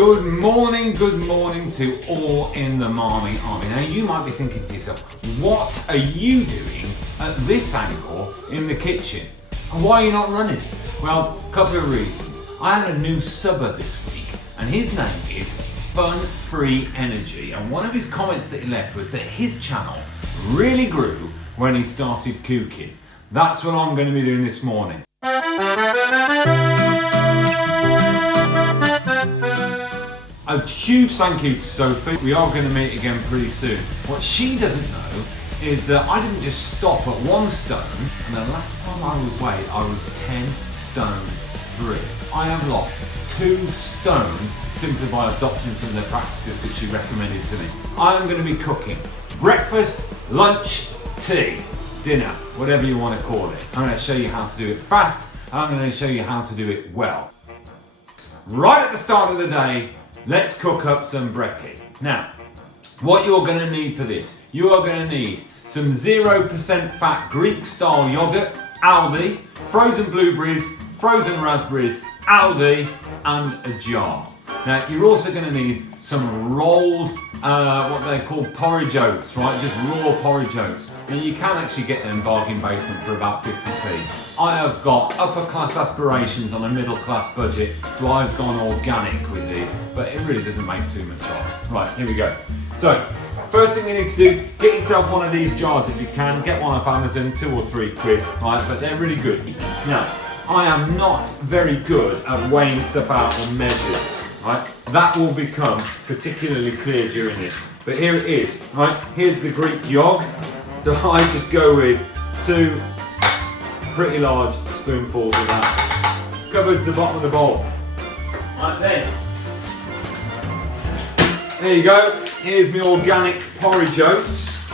Good morning to all in the Marmy Army. Now you might be thinking to yourself, what are you doing at this angle in the kitchen? And why are you not running? Well, a couple of reasons. I had a new subber this week and his name is Fun Free Energy, and one of his comments that he left was that his channel really grew when he started cooking. That's what I'm going to be doing this morning. A huge thank you to Sophie. We are going to meet again pretty soon. What she doesn't know is that I didn't just stop at 1 stone, and the last time I was weighed, I was 10 stone 3. I have lost 2 stone simply by adopting some of the practices that she recommended to me. I am going to be cooking breakfast, lunch, tea, dinner, whatever you want to call it. I'm going to show you how to do it fast, and I'm going to show you how to do it well. Right at the start of the day, let's cook up some brekkie. Now, what you're going to need for this, you are going to need some 0% fat Greek style yogurt, Aldi, frozen blueberries, frozen raspberries, Aldi, and a jar. Now, you're also going to need some rolled, what they call porridge oats, right? Just raw porridge oats. Now, you can actually get them bargain basement for about 50p. I have got upper class aspirations on a middle class budget, so I've gone organic with these, but it really doesn't make too much odds. Right, here we go. So, first thing you need to do, get yourself one of these jars if you can. Get one off Amazon, 2 or 3 quid, right? But they're really good. Now, I am not very good at weighing stuff out on measures, right? That will become particularly clear during this. But here it is, right? Here's the Greek yog. So I just go with 2 pretty large spoonfuls of that. Covers the bottom of the bowl. Right then. There you go. Here's my organic porridge oats.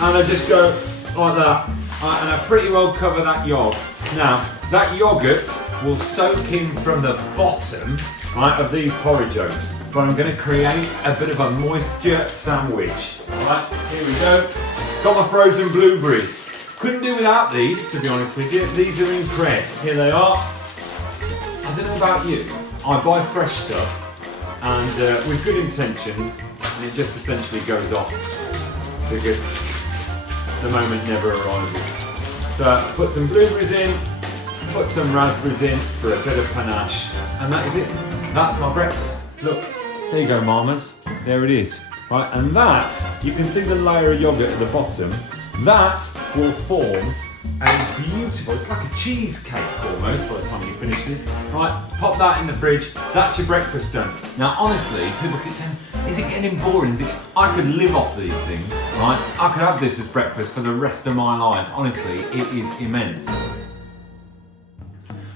And I just go like that. Right, and I pretty well cover that yogurt. Now, that yogurt will soak in from the bottom, right, of these porridge oats. But I'm going to create a bit of a moisture sandwich. Right, here we go. Got my frozen blueberries. Couldn't do without these, to be honest with you. These are in cred. Here they are. I don't know about you. I buy fresh stuff and with good intentions, and it just essentially goes off because the moment never arises. So put some blueberries in, put some raspberries in for a bit of panache, and that is it. That's my breakfast. Look, there you go, mamas. There it is. Right, and that, you can see the layer of yogurt at the bottom. That will form a beautiful, it's like a cheesecake almost by the time you finish this. Right, pop that in the fridge, that's your breakfast done. Now honestly, people keep saying, is it getting boring? I could live off these things, right? I could have this as breakfast for the rest of my life. Honestly, it is immense.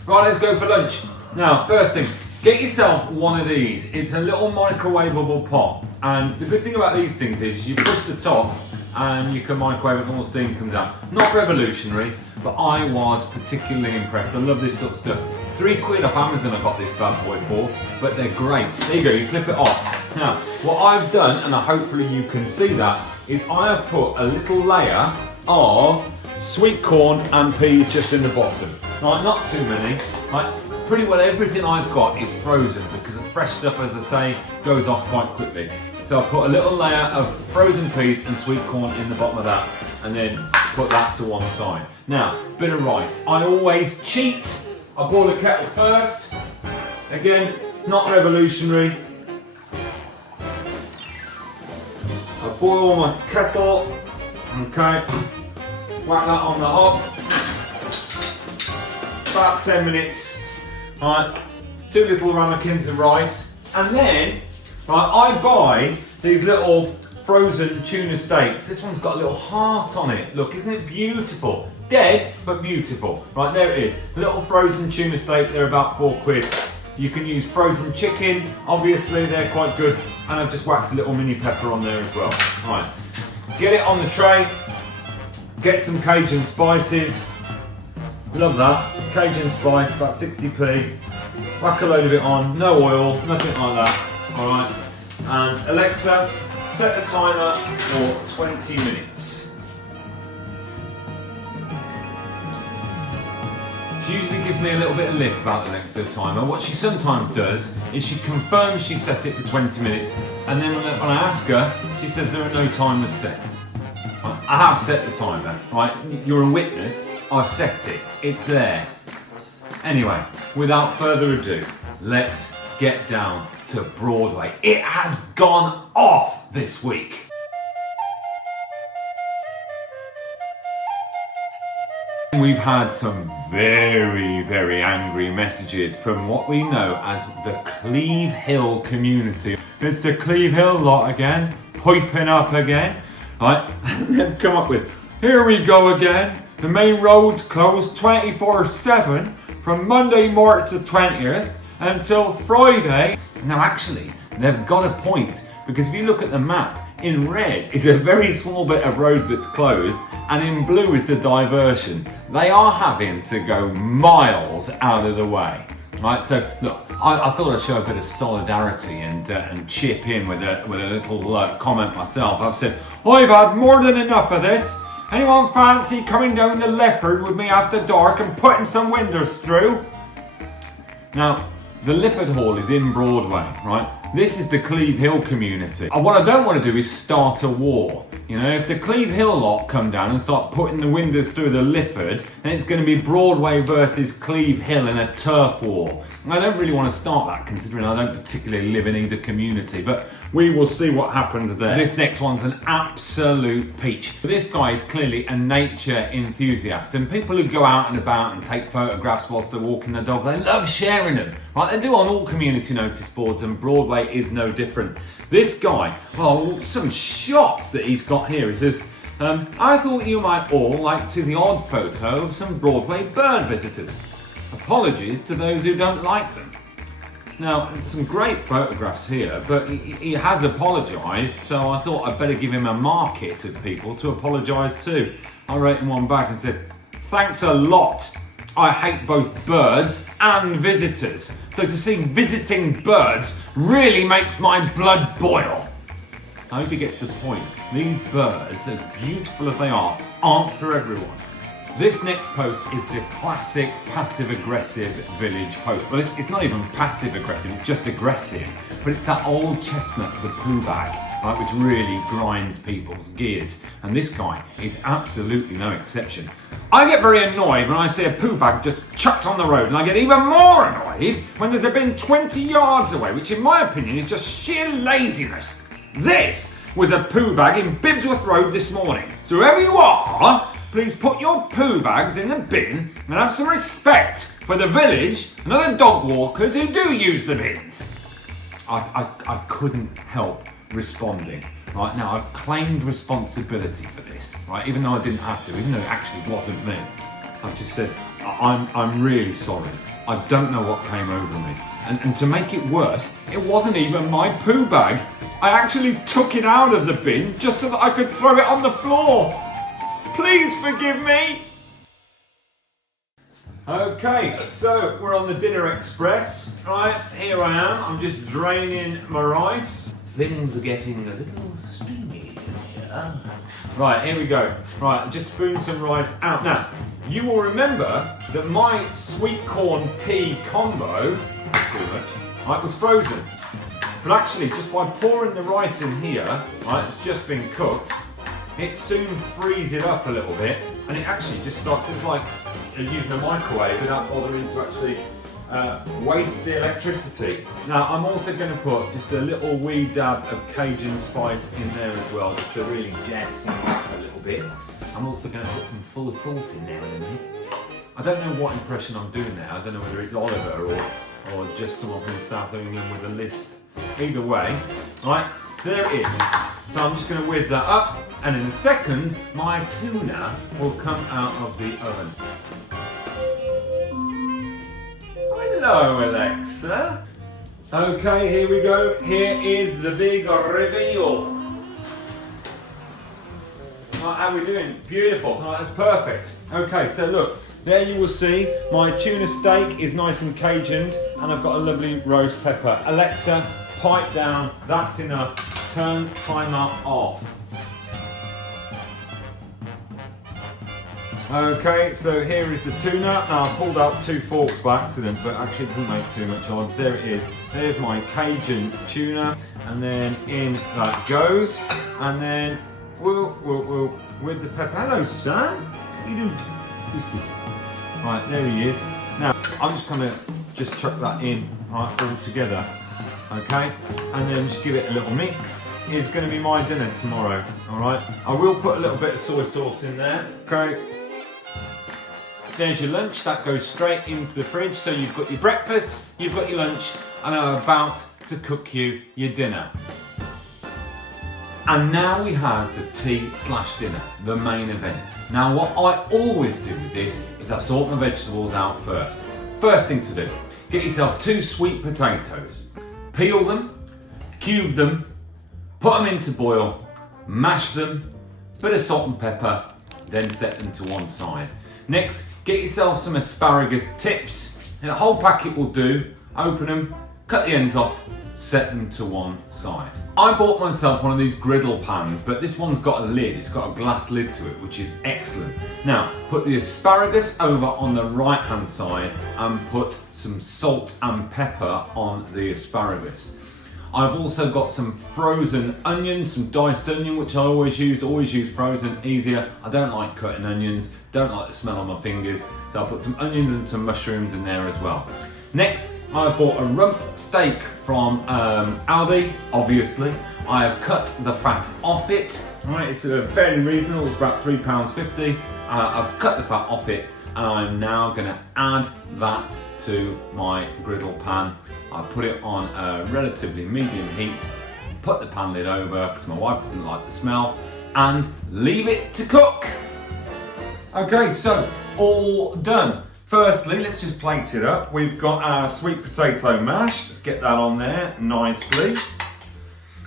Right, let's go for lunch. Now, first thing, get yourself one of these. It's a little microwavable pot. And the good thing about these things is you push the top and you can microwave it and all the steam comes out. Not revolutionary, but I was particularly impressed. I love this sort of stuff. 3 quid off Amazon I got this bad boy for, but they're great. There you go, you clip it off. Now, what I've done, and hopefully you can see that, is I have put a little layer of sweet corn and peas just in the bottom. Right, not too many. Right, pretty well everything I've got is frozen because the fresh stuff, as I say, goes off quite quickly. So I'll put a little layer of frozen peas and sweet corn in the bottom of that, and then put that to one side. Now, bit of rice. I always cheat. I boil the kettle first. Again, not revolutionary. I boil my kettle. Okay. Whack that on the hob. About 10 minutes. Alright, 2 little ramekins of rice. And then, right, I buy these little frozen tuna steaks. This one's got a little heart on it. Look, isn't it beautiful? Dead, but beautiful. Right, there it is. Little frozen tuna steak, they're about 4 quid. You can use frozen chicken, obviously, they're quite good. And I've just whacked a little mini pepper on there as well. Right, get it on the tray. Get some Cajun spices. Love that. Cajun spice, about 60p. Whack a load of it on, no oil, nothing like that. Alright. And Alexa, set the timer for 20 minutes. She usually gives me a little bit of lip about the length of the timer. What she sometimes does is she confirms she set it for 20 minutes, and then when I ask her, she says there are no timers set. I have set the timer, right? You're a witness, I've set it, it's there. Anyway, without further ado, let's get down to Broadway. It has gone off this week. We've had some very, very angry messages from what we know as the Cleve Hill community. It's the Cleve Hill lot again, piping up again, right? And they've come up with, here we go again, the main road's closed 24/7 from Monday, March the 20th until Friday. Now actually, they've got a point, because if you look at the map, in red is a very small bit of road that's closed, and in blue is the diversion. They are having to go miles out of the way, right? So look, I thought I'd show a bit of solidarity and chip in with a little comment myself. I've said, I've had more than enough of this. Anyone fancy coming down the Lifford with me after dark and putting some windows through? Now, the Lifford Hall is in Broadway, right? This is the Cleve Hill community. And what I don't want to do is start a war. You know, if the Cleve Hill lot come down and start putting the windows through the Lifford, then it's going to be Broadway versus Cleve Hill in a turf war. And I don't really want to start that, considering I don't particularly live in either community, but we will see what happens there. This next one's an absolute peach. This guy is clearly a nature enthusiast, and people who go out and about and take photographs whilst they're walking their dog, they love sharing them, right? They do on all community notice boards, and Broadway is no different. This guy, well, some shots that he's got here. He says, I thought you might all like to see the odd photo of some Broadway bird visitors. Apologies to those who don't like them. Now, some great photographs here, but he has apologised, so I thought I'd better give him a market of people to apologise to. I wrote him one back and said, thanks a lot. I hate both birds and visitors. So to see visiting birds really makes my blood boil. I hope he gets the point. These birds, as beautiful as they are, aren't for everyone. This next post is the classic passive-aggressive village post. Well, it's not even passive-aggressive, it's just aggressive. But it's that old chestnut, the poo bag, right, which really grinds people's gears. And this guy is absolutely no exception. I get very annoyed when I see a poo bag just chucked on the road, and I get even more annoyed when there's a bin 20 yards away, which in my opinion is just sheer laziness. This was a poo bag in Bibsworth Road this morning. So whoever you are, please put your poo bags in the bin and have some respect for the village and other dog walkers who do use the bins. I couldn't help responding. Right now, I've claimed responsibility for this, right? Even though I didn't have to, even though it actually wasn't me. I've just said, I'm really sorry. I don't know what came over me. And to make it worse, it wasn't even my poo bag. I actually took it out of the bin just so that I could throw it on the floor. Please forgive me. Okay, so we're on the Dinner Express. Right, here I am. I'm just draining my rice. Things are getting a little steamy in here. Right, here we go. Right, I just spooned some rice out. Now, you will remember that my sweet corn pea combo, not too much, right, was frozen. But actually, just by pouring the rice in here, right, it's just been cooked, it soon frees it up a little bit, and it actually just starts, it's like using a microwave without bothering to actually waste the electricity. Now I'm also going to put just a little wee dab of Cajun spice in there as well, just to really jazz things up a little bit. I'm also going to put some full of salt in there in a minute. I don't know what impression I'm doing there. I don't know whether it's Oliver or just someone from the south of England with a lisp. Either way, right, there it is. So I'm just going to whiz that up, and in a second, my tuna will come out of the oven. Hello, Alexa. Okay, here we go. Here is the big reveal. Right, how are we doing? Beautiful. Right, that's perfect. Okay, so look, there you will see my tuna steak is nice and Cajuned, and I've got a lovely roast pepper. Alexa, pipe down. That's enough. Turn timer off. Okay, so here is the tuna. Now I pulled out 2 forks by accident, but actually it doesn't make too much odds. There it is. There's my Cajun tuna, and then in that goes. And then we'll with the pepper. Hello, son. What are you doing? Who's this? Right, there he is. Now I'm just gonna chuck that in, right, all together. Okay, and then just give it a little mix. Is going to be my dinner tomorrow. All right. I will put a little bit of soy sauce in there. Okay. There's your lunch, that goes straight into the fridge. So you've got your breakfast, you've got your lunch, and I'm about to cook you your dinner. And now we have the tea/dinner, the main event. Now what I always do with this is I sort my vegetables out first. First thing to do, get yourself 2 sweet potatoes. Peel them, cube them, put them into boil, mash them, bit of salt and pepper, then set them to one side. Next, get yourself some asparagus tips. And a whole packet will do. Open them, cut the ends off, set them to one side. I bought myself one of these griddle pans, but this one's got a lid. It's got a glass lid to it, which is excellent. Now, put the asparagus over on the right-hand side and put some salt and pepper on the asparagus. I've also got some frozen onions, some diced onion, which I always use frozen, easier. I don't like cutting onions, don't like the smell on my fingers, so I'll put some onions and some mushrooms in there as well. Next, I've bought a rump steak from Aldi, obviously. I have cut the fat off it, right, it's fairly reasonable, it's about £3.50. I've cut the fat off it, and I'm now gonna add that to my griddle pan. I put it on a relatively medium heat, put the pan lid over because my wife doesn't like the smell, and leave it to cook. Okay, so all done. Firstly, let's just plate it up. We've got our sweet potato mash. Let's get that on there nicely.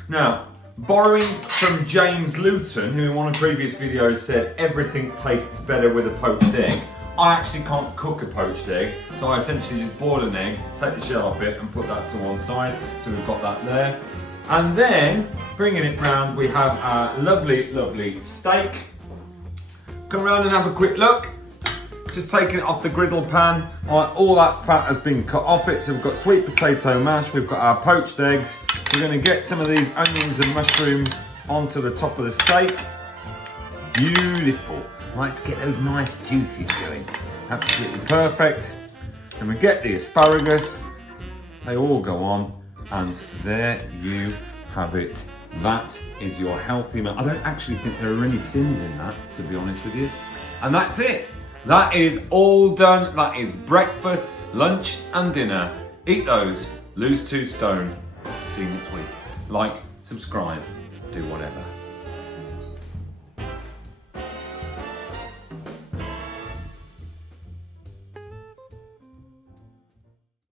Now, borrowing from James Luton, who in one of the previous videos said everything tastes better with a poached egg, I actually can't cook a poached egg, so I essentially just boil an egg, take the shell off it and put that to one side. So we've got that there. And then, bringing it round, we have our lovely, lovely steak. Come round and have a quick look. Just taking it off the griddle pan. All that fat has been cut off it, so we've got sweet potato mash, we've got our poached eggs. We're gonna get some of these onions and mushrooms onto the top of the steak. Beautiful. Right, to get those nice juices going. Absolutely perfect. And we get the asparagus. They all go on, and there you have it. That is your healthy meal. I don't actually think there are any sins in that, to be honest with you. And that's it. That is all done. That is breakfast, lunch, and dinner. Eat those, lose 2 stone. See you next week. Like, subscribe, do whatever.